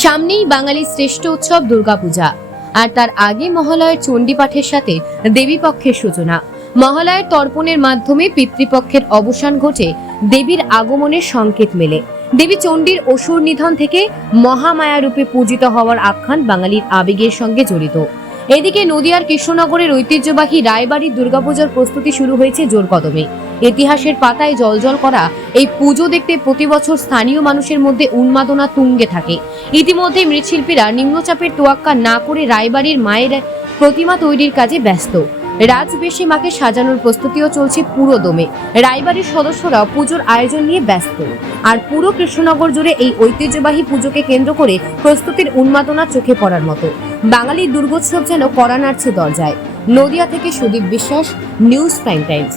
সামনেই বাঙালির শ্রেষ্ঠ উৎসব দুর্গাপূজা, আর তার আগে মহালয়ের চণ্ডী পাঠের সাথে দেবী পক্ষের সূচনা। মহালয়ের তর্পণের মাধ্যমে পিতৃপক্ষের অবসান ঘটে, দেবীর আগমনের সংকেত মেলে। দেবী চণ্ডীর অসুর নিধন থেকে মহামায়া রূপে পূজিত হওয়ার আখ্যান বাঙালির আবেগের সঙ্গে জড়িত। এদিকে নদিয়ার কৃষ্ণনগরের ঐতিহ্যবাহী রায়বাড়ির দুর্গাপূজার প্রস্তুতি শুরু হয়েছে জোর কদমে। ইতিহাসের পাতায় জলজল করা এই পুজো দেখতে প্রতি বছর স্থানীয় মানুষের মধ্যে উন্মাদনা তুঙ্গে থাকে। ইতিমধ্যে মৃৎশিল্পীরা নিম্নচাপের তোয়াক্কা না করে রায়বাড়ির মায়ের প্রতিমা তৈরির কাজে ব্যস্ত। রাজবেশে মাকে সাজানোর প্রস্তুতিও চলছে পুরো দমে। রায়বাড়ির সদস্যরা পুজোর আয়োজন নিয়ে ব্যস্ত, আর পুরো কৃষ্ণনগর জুড়ে এই ঐতিহ্যবাহী পুজোকে কেন্দ্র করে প্রস্তুতির উন্মাদনা চোখে পড়ার মতো। বাঙালির দুর্গোৎসব যেন কড়া নাড়ছে দরজায়। নদিয়া থেকে সুদীপ বিশ্বাস, নিউজ প্রাইম টাইমস।